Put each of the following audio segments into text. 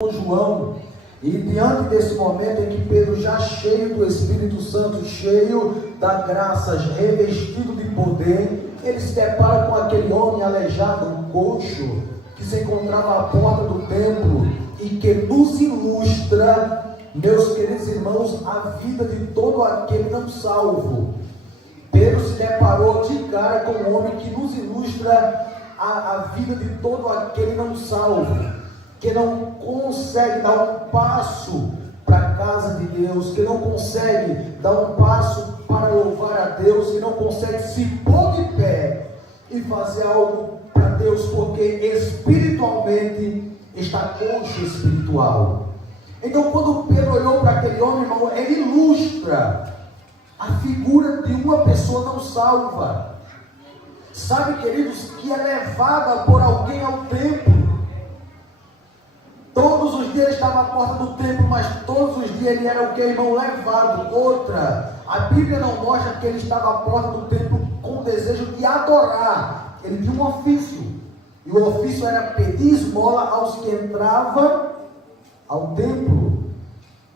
João, e diante desse momento em que Pedro, já cheio do Espírito Santo, cheio da graça, revestido de poder, ele se depara com aquele homem aleijado, um coxo, que se encontrava à porta do templo e que nos ilustra, meus queridos irmãos, a vida de todo aquele não salvo. Pedro se deparou de cara com um homem que nos ilustra a vida de todo aquele não salvo, que não consegue dar um passo para a casa de Deus, que não consegue dar um passo para louvar a Deus, que não consegue se pôr de pé e fazer algo para Deus, porque espiritualmente está coxo espiritual. Então, quando Pedro olhou para aquele homem, irmão, ele ilustra a figura de uma pessoa não salva. Sabe, queridos, que é levada por alguém ao templo. Todos os dias ele estava à porta do templo, mas todos os dias ele era o que, irmão? Levado. Outra, a Bíblia não mostra que ele estava à porta do templo com o desejo de adorar. Ele tinha um ofício, e o ofício era pedir esmola aos que entravam ao templo.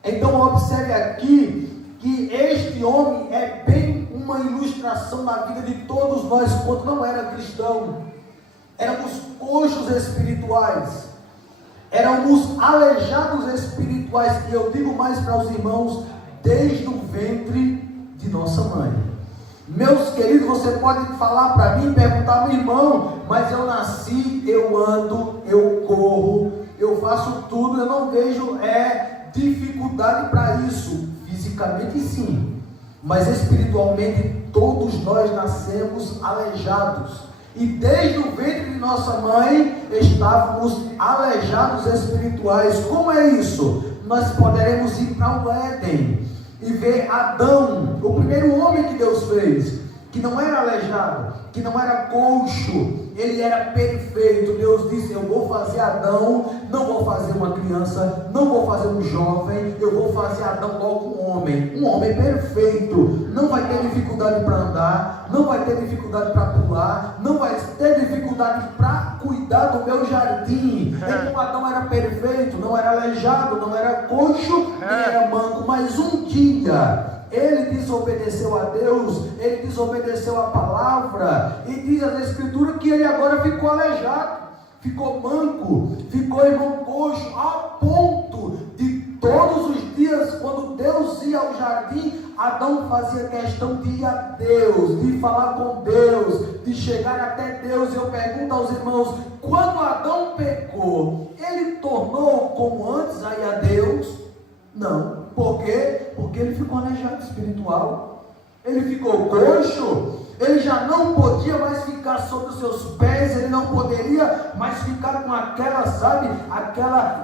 Então observe aqui que este homem é bem uma ilustração da vida de todos nós quando não era cristão. Éramos coxos espirituais, éramos aleijados espirituais, e eu digo mais para os irmãos, desde o ventre de nossa mãe. Meus queridos, você pode falar para mim, perguntar, meu irmão, mas eu nasci, eu ando, eu corro, eu faço tudo, eu não vejo dificuldade para isso. Fisicamente sim, mas espiritualmente todos nós nascemos aleijados, e desde o ventre de nossa mãe estávamos aleijados espirituais. Como é isso? Nós poderemos ir para o Éden e ver Adão, o primeiro homem que Deus fez, que não era aleijado, que não era coxo, ele era perfeito. Deus disse: eu vou fazer Adão, não vou fazer uma criança, não vou fazer um jovem, eu vou fazer Adão logo um homem perfeito, não vai ter dificuldade para andar, não vai ter dificuldade para pular, não vai ter dificuldade para cuidar do meu jardim. Então Adão era perfeito, não era aleijado, não era coxo, nem era manco, mas um dia ele desobedeceu a Deus, ele desobedeceu a palavra, e diz a Escritura que ele agora ficou aleijado, ficou manco, ficou, irmão, coxo, a ponto de todos os dias, quando Deus ia ao jardim, Adão fazia questão de ir a Deus, de falar com Deus, de chegar até Deus. Eu pergunto aos irmãos, quando Adão pecou, ele tornou como antes a ir a Deus? Não. Por quê? Porque ele ficou aleijado espiritual, ele ficou coxo, ele já não podia mais ficar sobre os seus pés, ele não poderia mais ficar com aquela, sabe,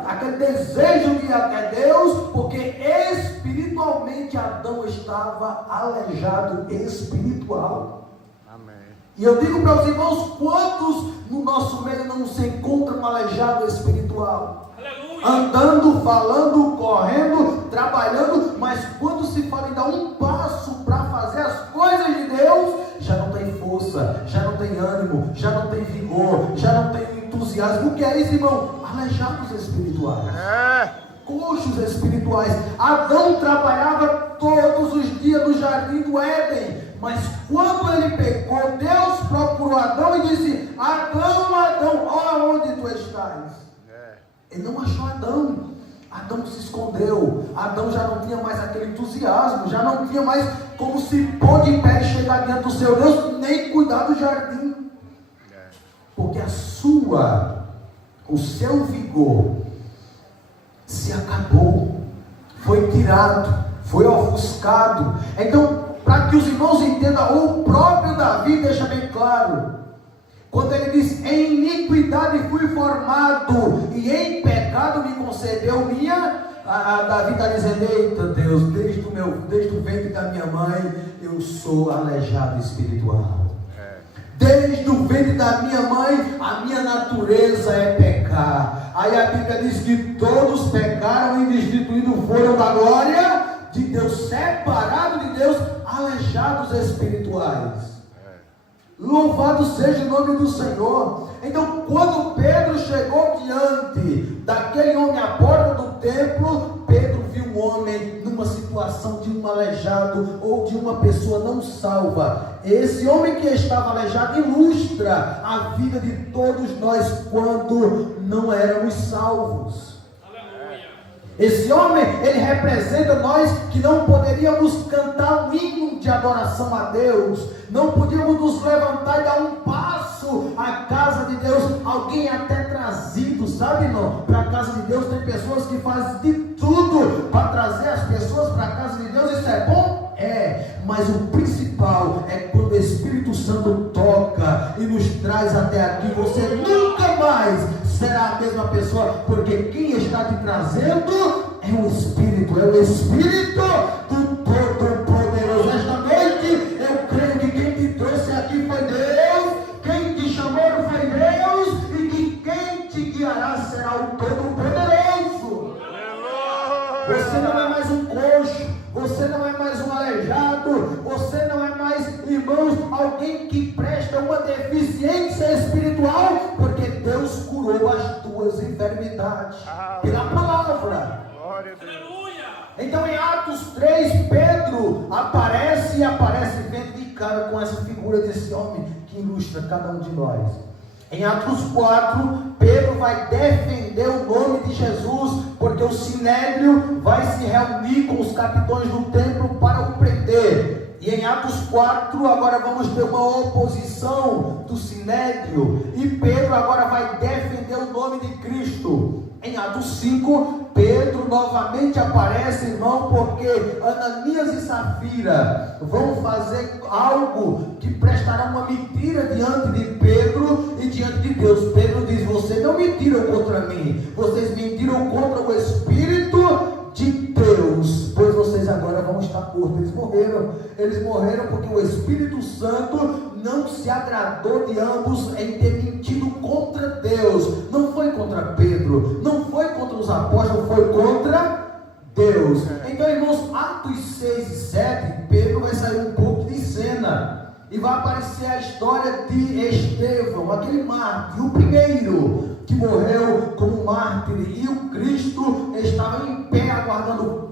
aquele desejo de ir até Deus, porque espiritualmente Adão estava aleijado espiritual. Amém. E eu digo para os irmãos, quantos no nosso meio não se encontram aleijados espiritual? Andando, falando, correndo, trabalhando, mas quando se fala em dar um passo para fazer as coisas de Deus, já não tem força, já não tem ânimo, já não tem vigor, já não tem entusiasmo. O que é isso, irmão? Aleijados espirituais, coxos espirituais. Adão trabalhava todos os dias no jardim do Éden, mas quando ele pecou, Deus procurou Adão e disse: Adão, Adão, olha onde tu estás. Ele não achou Adão. Adão se escondeu. Adão já não tinha mais aquele entusiasmo, já não tinha mais como se pôr de pé e chegar diante do seu Deus, nem cuidar do jardim, porque o seu vigor se acabou, foi tirado, foi ofuscado. Então, para que os irmãos entendam, o próprio Davi deixa bem claro, quando ele diz: em iniquidade fui formado, e em pecado me concebeu minha. Davi está dizendo: eita Deus, desde o ventre da minha mãe, eu sou aleijado espiritual. Desde o ventre da minha mãe, a minha natureza é pecar. Aí a Bíblia diz que todos pecaram e destituídos foram da glória de Deus, separados de Deus, aleijados espirituais. Louvado seja o nome do Senhor. Então, quando Pedro chegou diante daquele homem à porta do templo, Pedro viu um homem numa situação de um aleijado ou de uma pessoa não salva. Esse homem que estava aleijado ilustra a vida de todos nós quando não éramos salvos. Esse homem, ele representa nós que não poderíamos cantar um hino de adoração a Deus, não podíamos nos levantar e dar um passo à casa de Deus. Alguém é até trazido, sabe, irmão? Para a casa de Deus tem pessoas que fazem de tudo para trazer as pessoas para a casa de Deus. Isso é bom? É, mas o principal é quando o Espírito Santo toca e nos traz até aqui. Você nunca mais será a mesma pessoa, porque quem está te trazendo é o Espírito do Todo-Poderoso. Esta noite eu creio que quem te trouxe aqui foi Deus, quem te chamou foi Deus, e que quem te guiará será o Todo-Poderoso. Você não é mais um coxo, você não é mais um aleijado, você não é mais, irmãos, alguém que presta uma deficiência espiritual, porque Deus curou as tuas enfermidades pela palavra. Glória a Deus. Então em Atos 3, Pedro aparece vendo de cara com essa figura desse homem que ilustra cada um de nós. Em Atos 4, Pedro vai defender o nome de Jesus, porque o Sinédrio vai se reunir com os capitães do templo para o prender. E em Atos 4, agora vamos ter uma oposição do Sinédrio, e Pedro agora vai defender o nome de Cristo. Em Atos 5, Pedro novamente aparece, irmão, porque Ananias e Safira vão fazer algo que prestará uma mentira diante de Pedro e diante de Deus. Pedro diz: vocês não mentiram contra mim, vocês mentiram contra o Espírito de Deus, pois vocês agora vão estar mortos. Eles morreram porque o Espírito Santo não se agradou de ambos em ter mentido contra Deus. Não foi contra Pedro, não foi contra os apóstolos, foi contra Deus. Então, irmãos, Atos 6 e 7, Pedro vai sair um pouco de cena e vai aparecer a história de Estevão, aquele mártir, o primeiro que morreu como mártir, e o Cristo estava em pé aguardando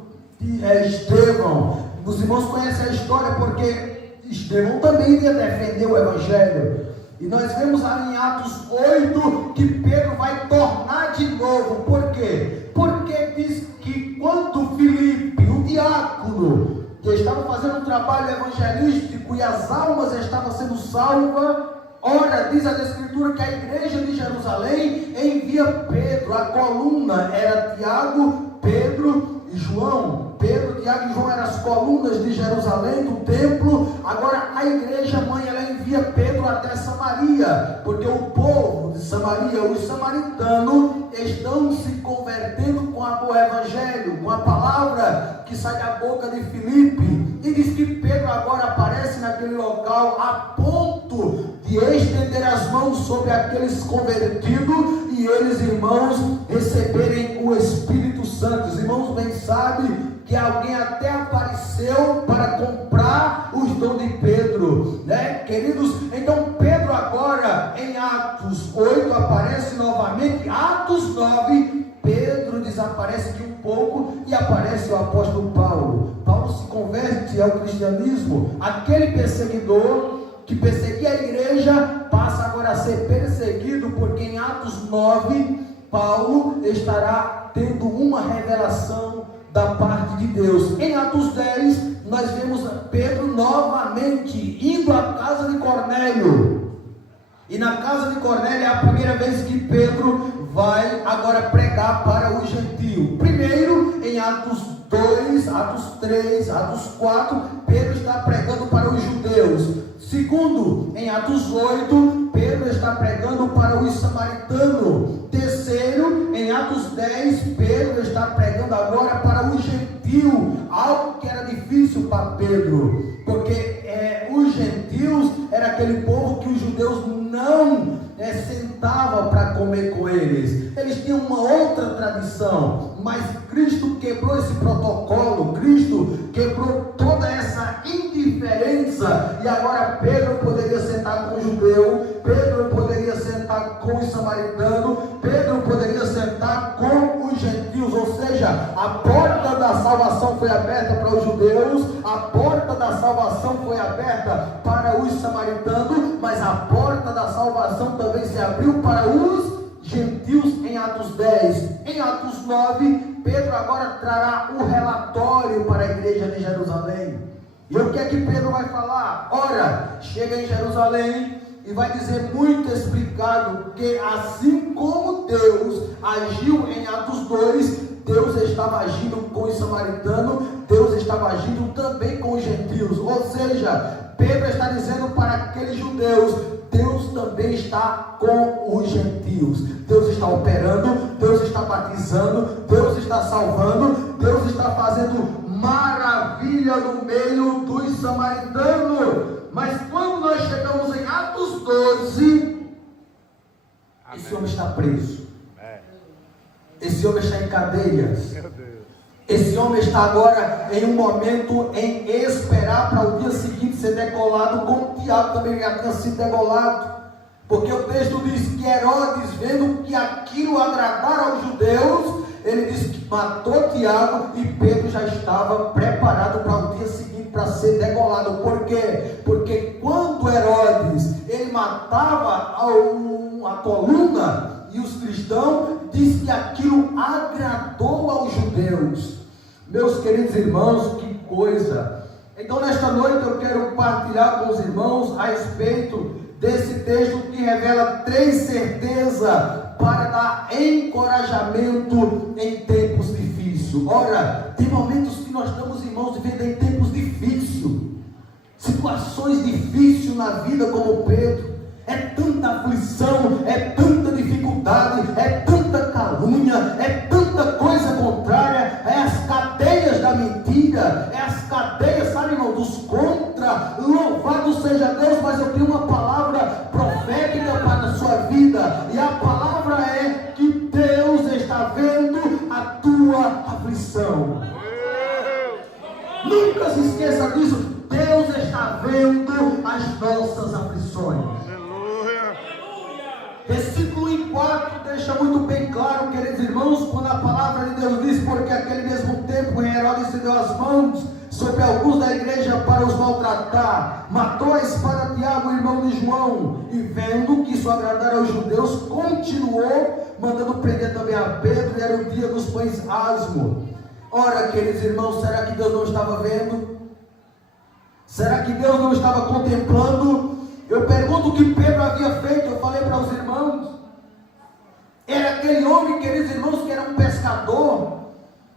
Estevão. Os irmãos conhecem a história porque Estevão também ia defender o Evangelho. E nós vemos ali em Atos 8 que Pedro vai tornar de novo. Por quê? Porque diz que quando Filipe, o diácono, que estava fazendo um trabalho evangelístico e as almas estavam sendo salvas, ora, diz a Escritura que a igreja de Jerusalém envia Pedro. A coluna era Tiago, Pedro e João. Pedro, Tiago e João eram as colunas de Jerusalém, do templo. Agora a igreja mãe, ela envia Pedro até Samaria, porque o povo de Samaria, os samaritanos, estão se convertendo com o evangelho, com a palavra que sai da boca de Filipe. E diz que Pedro agora aparece naquele local a ponto de estender as mãos sobre aqueles convertidos e eles, irmãos, receberem o Espírito Santo. Os irmãos bem sabem que alguém até apareceu para comprar os dons de Pedro, né, queridos? Então Pedro agora em Atos 8 aparece novamente. Atos 9, Pedro desaparece aqui um pouco e aparece o apóstolo Paulo. Paulo se converte ao cristianismo. Aquele perseguidor que perseguia a igreja passa agora a ser perseguido, porque em Atos 9 Paulo estará tendo uma revelação da parte de Deus. Em Atos 10 nós vemos Pedro novamente indo à casa de Cornélio, e na casa de Cornélio é a primeira vez que Pedro vai agora pregar para os gentios. Primeiro em Atos 2, Atos 3, Atos 4, Pedro está pregando para os judeus. Segundo, em Atos 8, Pedro está pregando para os samaritanos. Terceiro, em Atos 10, Pedro está pregando agora para os gentios, algo que era difícil para Pedro, porque os gentios era aquele povo que os judeus não sentavam para comer com eles. Eles tinham uma outra tradição, mas Cristo quebrou esse protocolo, Cristo quebrou toda essa indiferença, e agora Pedro poderia sentar com o judeu, Pedro poderia sentar com os samaritanos, Pedro poderia sentar sentar com os gentios, ou seja, a porta da salvação foi aberta para os judeus, a porta da salvação foi aberta para os samaritanos, mas a porta da salvação também se abriu para os gentios em Atos 10. Em Atos 9, Pedro agora trará um relatório para a igreja de Jerusalém. E o que é que Pedro vai falar? Ora, chega em Jerusalém e vai dizer muito explicado que assim como Deus agiu em Atos 2, Deus estava agindo com os samaritanos, Deus estava agindo também com os gentios. Ou seja, Pedro está dizendo para aqueles judeus, Deus também está com os gentios. Deus está operando, Deus está batizando, Deus está salvando, Deus está fazendo maravilha no meio dos samaritanos. Mas quando nós chegamos em Atos 12, esse homem está preso. Esse homem está em cadeias. Esse homem está agora em um momento em esperar para o dia seguinte ser degolado, como Tiago também já tinha sido degolado. Porque o texto diz que Herodes, vendo que aquilo agradara aos judeus, ele diz que matou Tiago e Pedro já estava preparado para o dia seguinte para ser degolado. Por quê? Porque quando Herodes ele matava a coluna e os cristãos, diz que aquilo agradou aos judeus. Meus queridos irmãos, que coisa! Então nesta noite eu quero partilhar com os irmãos a respeito desse texto que revela 3 certezas para dar encorajamento em tempos difíceis. Ora, tem momentos que nós estamos, irmãos, vivendo em tempos difíceis, situações difíceis na vida, como Pedro. É tanta aflição, é tanta dificuldade, é tanta calúnia, é tanta coisa contrária, é as cadeias da mentira, é as cadeias, sabe, irmão, dos contra. Louvado seja Deus, mas eu tenho uma palavra profética para a sua vida, e a palavra é que Deus está vendo a tua aflição. Nunca se esqueça disso. Deus está vendo as nossas aflições. Versículo 4 deixa muito bem claro, queridos irmãos, quando a palavra de Deus diz: porque aquele mesmo tempo Herodes se deu as mãos sobre alguns da igreja para os maltratar, matou a espada Tiago, irmão de João, e vendo que isso agradara aos judeus, continuou mandando prender também a Pedro, e era o dia dos pães asmos. Ora, queridos irmãos, será que Deus não estava vendo? Será que Deus não estava contemplando? Eu pergunto o que Pedro havia feito. Eu falei para os irmãos, era aquele homem, queridos irmãos, que era um pescador.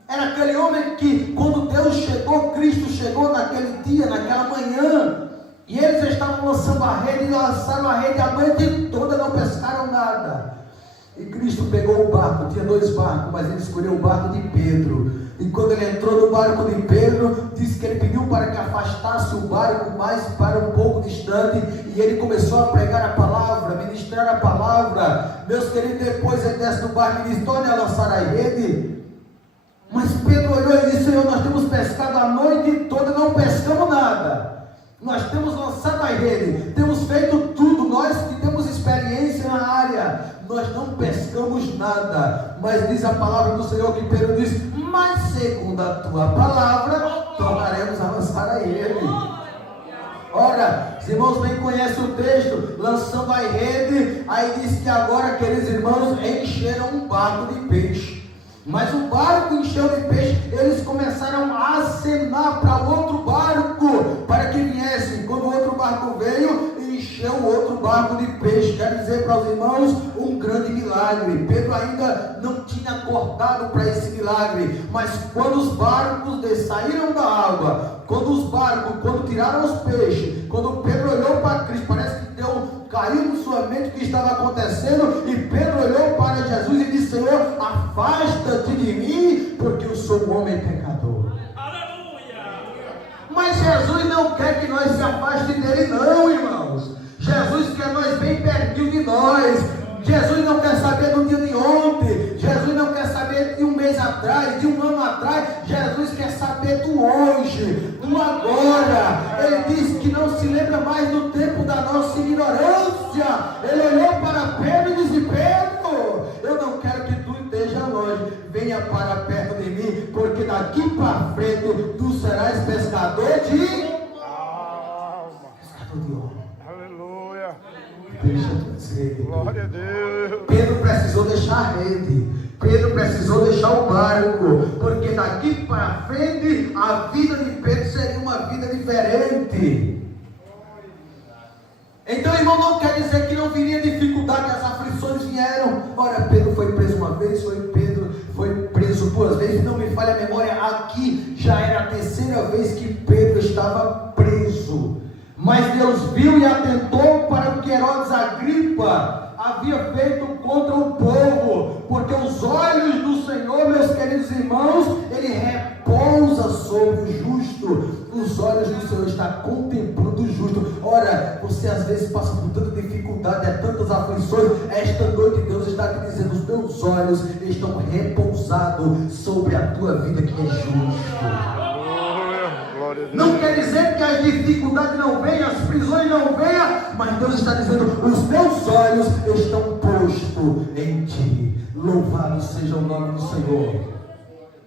Era aquele homem que, quando Deus chegou, Cristo chegou naquele dia, naquela manhã, e eles estavam lançando a rede, e lançaram a rede a noite toda, não pescaram nada. E Cristo pegou o barco, tinha 2 barcos, mas ele escolheu o barco de Pedro. E quando ele entrou no barco de Pedro, disse que ele pediu para que afastasse o barco mais para um pouco distante, e ele começou a pregar a palavra, ministrar a palavra. Meus queridos, depois ele desce do barco e diz: torne a lançar a rede. Mas Pedro olhou e disse: Senhor, nós temos pescado a noite toda, não pescamos nada. Nós temos lançado a rede, temos feito tudo, nós que temos experiência na área, nós não pescamos nada. Mas diz a palavra do Senhor que Pedro diz: mas segundo a tua palavra, tornaremos a lançar a rede. Ora, os irmãos bem conhecem o texto, lançando a rede, aí diz que agora, queridos irmãos, encheram um barco de peixe. Mas o barco encheu de peixe, eles começaram a acenar para o outro barco, para que viesse. Quando o outro barco veio, encheu o outro barco de peixe. Quer dizer para os irmãos, um grande milagre. Pedro ainda não tinha acordado para esse milagre, mas quando os barcos saíram da água, quando tiraram os peixes, quando Pedro olhou para Cristo, parece que caiu na sua mente o que estava acontecendo, e Pedro olhou para Jesus e disse: Senhor, afasta-te de mim, porque eu sou um homem pecador. Mas Jesus não quer que nós se afaste dele, não, irmãos. Jesus quer nós bem pertinho de nós. Jesus não quer saber do dia de ontem. Jesus não quer saber de um mês atrás, de um ano atrás. Jesus quer saber do hoje, do agora. Ele diz que não se lembra mais do tempo da nossa ignorância. Ele olhou para Pedro e disse: Pedro, eu não quero que tu esteja venha para perto de mim, porque daqui para frente tu serás pescador de homem. Aleluia. Deixa eu dizer. Glória a Deus. Pedro precisou deixar a rede. Pedro precisou deixar o barco, porque daqui para frente a vida de Pedro seria uma vida diferente. Então, irmão, não quer dizer que não viria dificuldade, as aflições vieram. Ora, Pedro foi preso uma vez, Pedro foi preso 2 vezes, não me falha a memória, aqui já era a 3ª vez que Pedro estava preso. Mas Deus viu e atentou para o que Herodes Agripa havia feito contra o povo, porque os olhos do Senhor, meus queridos irmãos, Ele repousa sobre o justo. Os olhos do Senhor estão contemplando o justo. Ora, você às vezes passa por tanta dificuldade, tantas aflições. Esta noite Deus está te dizendo: os teus olhos estão repousados sobre a tua vida que é justo. Não quer dizer que as dificuldades não venham, as prisões não venham, mas Deus está dizendo: os meus olhos estão postos em ti. Louvado seja o nome do Senhor.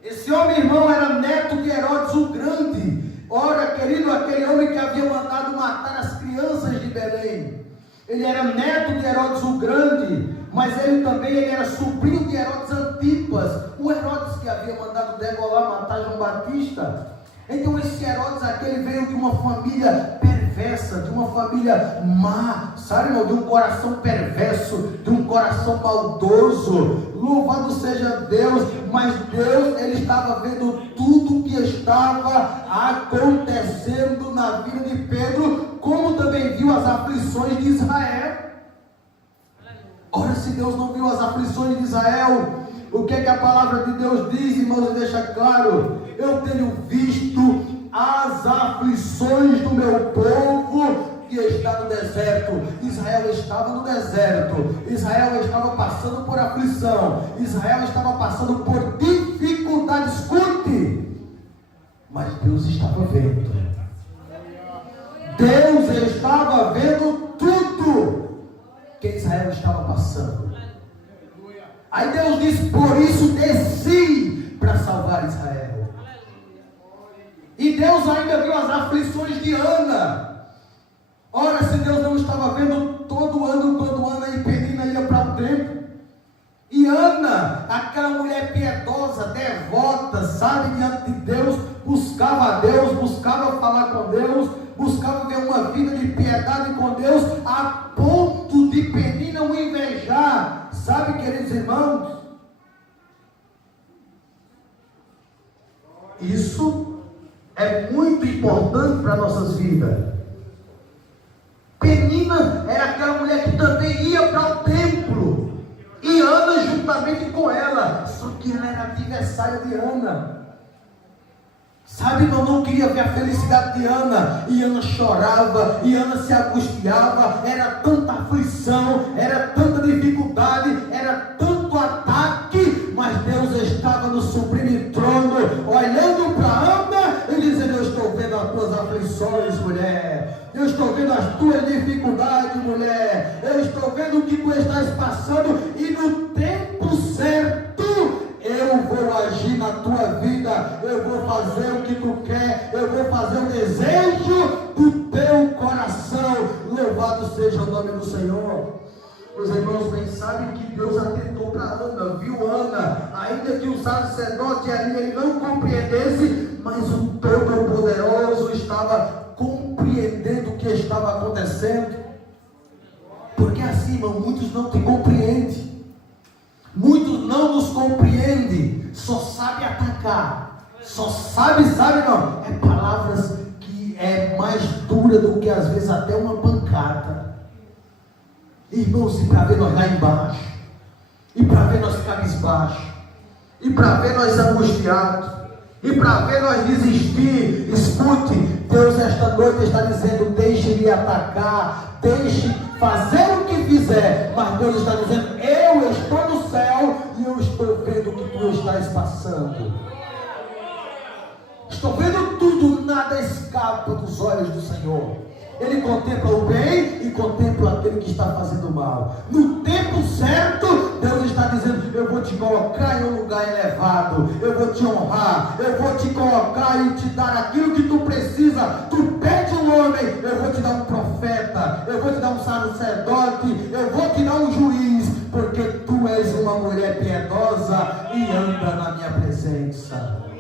Esse homem, irmão, era neto de Herodes o Grande. Ora, querido, aquele homem que havia mandado matar as crianças de Belém. Ele era neto de Herodes o Grande, mas ele também era sobrinho de Herodes Antipas, o Herodes que havia mandado degolar, matar João Batista. Então esse Herodes aqui, ele veio de uma família perversa, de uma família má, sabe, irmão? De um coração perverso, de um coração maldoso. Louvado seja Deus, mas Deus, Ele estava vendo tudo o que estava acontecendo na vida de Pedro, como também viu as aflições de Israel. Ora, se Deus não viu as aflições de Israel, o que é que a palavra de Deus diz, irmãos, e deixa claro? Eu tenho visto as aflições do meu povo que está no deserto. Israel estava no deserto, Israel estava passando por aflição, Israel estava passando por dificuldade. Escute, mas Deus estava vendo. Deus estava vendo tudo que Israel estava passando. Aí Deus disse: por isso desci para salvar Israel. E Deus ainda viu as aflições de Ana. Ora, se Deus não estava vendo todo ano, quando Ana e Penina iam para o templo, e Ana, aquela mulher piedosa, devota, sabe, diante de Deus, buscava a Deus, buscava falar com Deus, buscava ver uma vida de piedade com Deus, a ponto de Penina o invejar. Sabe, queridos irmãos, isso é muito importante para nossas vidas. Penina era aquela mulher que também ia para o templo, e Ana juntamente com ela, só que ela era adversária de Ana. Sabe, eu não queria ver a felicidade de Ana, e Ana chorava, e Ana se angustiava, era tanta aflição, era tanta dificuldade, era tanto ataque, mas Deus estava no sublime trono, olhando para Ana e dizendo: eu estou vendo as tuas aflições, mulher, eu estou vendo as tuas dificuldades, mulher, eu estou vendo o que tu estás passando, e no tempo certo eu vou agir na tua vida, eu vou fazer o que tu quer, eu vou fazer o desejo do teu coração. Louvado seja o nome do Senhor. Os irmãos bem sabem que Deus atentou para Ana, viu Ana, ainda que o sacerdote ali ele não compreendesse, mas o Todo-Poderoso estava compreendendo o que estava acontecendo. Porque assim, irmão, muitos não te compreendem. Muitos não nos compreendem, só sabe atacar, só sabe, não, é palavras que é mais dura do que às vezes até uma pancada. Irmãos, e para ver nós lá embaixo, e para ver nós cabisbaixo, e para ver nós angustiados, e para ver nós desistir. Escute, Deus esta noite está dizendo: deixe-me atacar, deixe fazer o que fizer, mas Deus está dizendo: eu estou no céu e eu estou vendo o que tu estás passando. Estou vendo tudo, nada escapa dos olhos do Senhor. Ele contempla o bem e contempla aquele que está fazendo mal. No tempo certo, Deus está dizendo: eu vou te colocar em um lugar elevado, eu vou te honrar, eu vou te colocar e te dar aquilo que tu precisa. Tu pede um homem, eu vou te dar um profeta, eu vou te dar um sacerdote, eu vou te dar um juiz, porque tu és uma mulher piedosa e anda na minha presença.